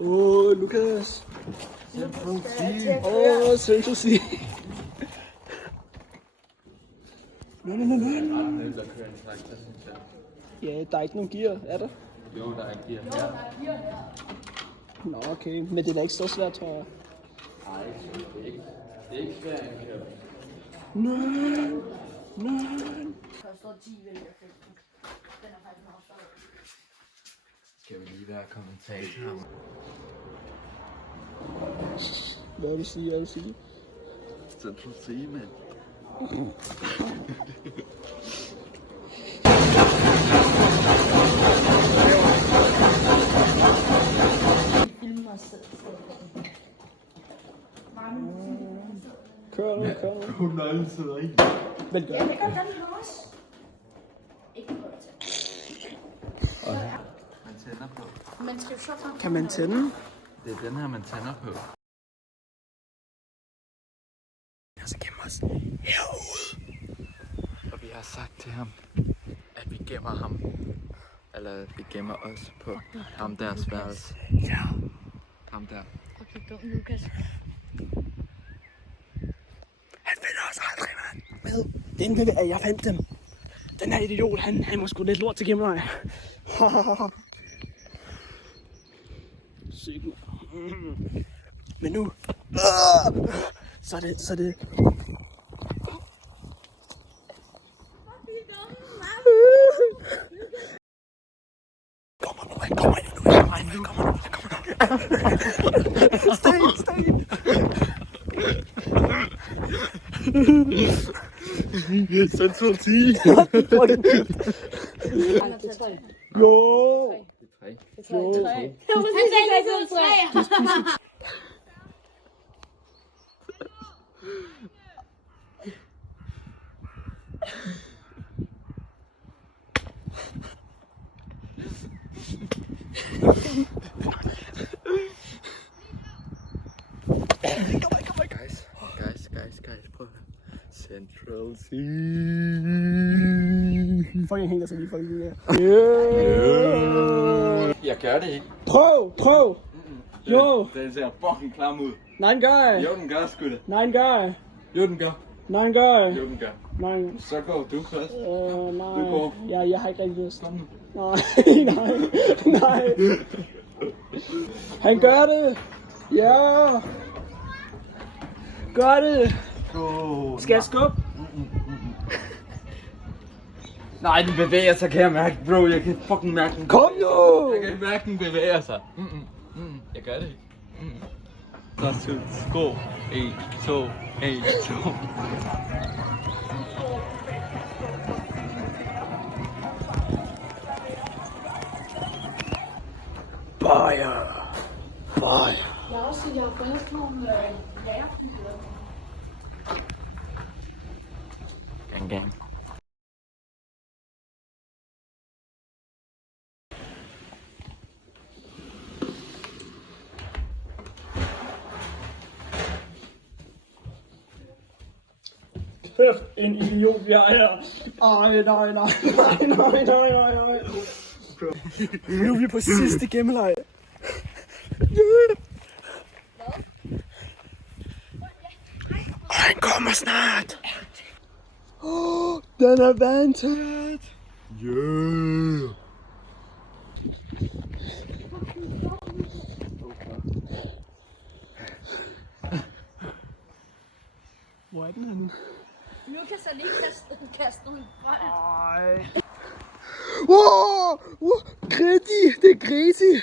Lukas. Central C. Nej. Ja, der er ikke nogen gear, er der? Jo, der er gear her. Nå, okay. Men det er da ikke så svært, tror jeg. Nej, det er ikke svært, jeg kan. Nej. Skal vi lige være kommentator? Hvad vil du sige, jeg vil sige? Central C, mand. Kør nu. Hun er altid ikke. Vel gør. Ja, det gør den også. Ikke prøve til. Man tænder på. Man skal jo så tage. Kan man tænde? Det er den her, man tænder på. Og så gemmer os herude. Og vi har sagt til ham, at vi gemmer ham. Eller at vi gemmer os på ham deres værelse. Ja. Ham der. Okay, go, Lukas. Han finder os aldrig, mand. Med. Den vil jeg fandt dem. Den her idiot, han må sgu lidt lort til gemmer. Sygt. Men nu. Så er det. Kommer nu. Stay. Central C. Jo. Det er 3. Han sagde lige sådan 3. Guys, prøv at høre. Central C. Fucking hænger sig lige for det Jeg gør det ikke. Prøv. Jo. Den ser fucking klam ud. Nej, den gør. Jo, den gør sgu det. Nej, den gør. Jo, den gør. Nej, den gør. Jo, den gør. Nej. Så går du først. Nej. Du går. Jeg har ikke rigtig lyst. Kom nu. Nej. Han gør det. Ja. Gør det. Go. Skal jeg skubbe? Nej, den bevæger sig, kan jeg mærke, bro. Jeg kan fucking mærke den. Kom nu. Jeg kan mærke, den bevæger sig. Jeg gør det ikke. Så gå. 1, 2, 1, 2. Bajer. Jeg har også set, jeg har fundet nogle lærerfigurer. Gang. Kæft, en idiot, jeg er. Ej, nej. Nu er vi på sidste gemmeleg. Han kommer snart. Den er vandtæt. Yeah. Hvor er den henne? Lukas har lige kastet nogle brønd. Ej. Wow, det er crazy.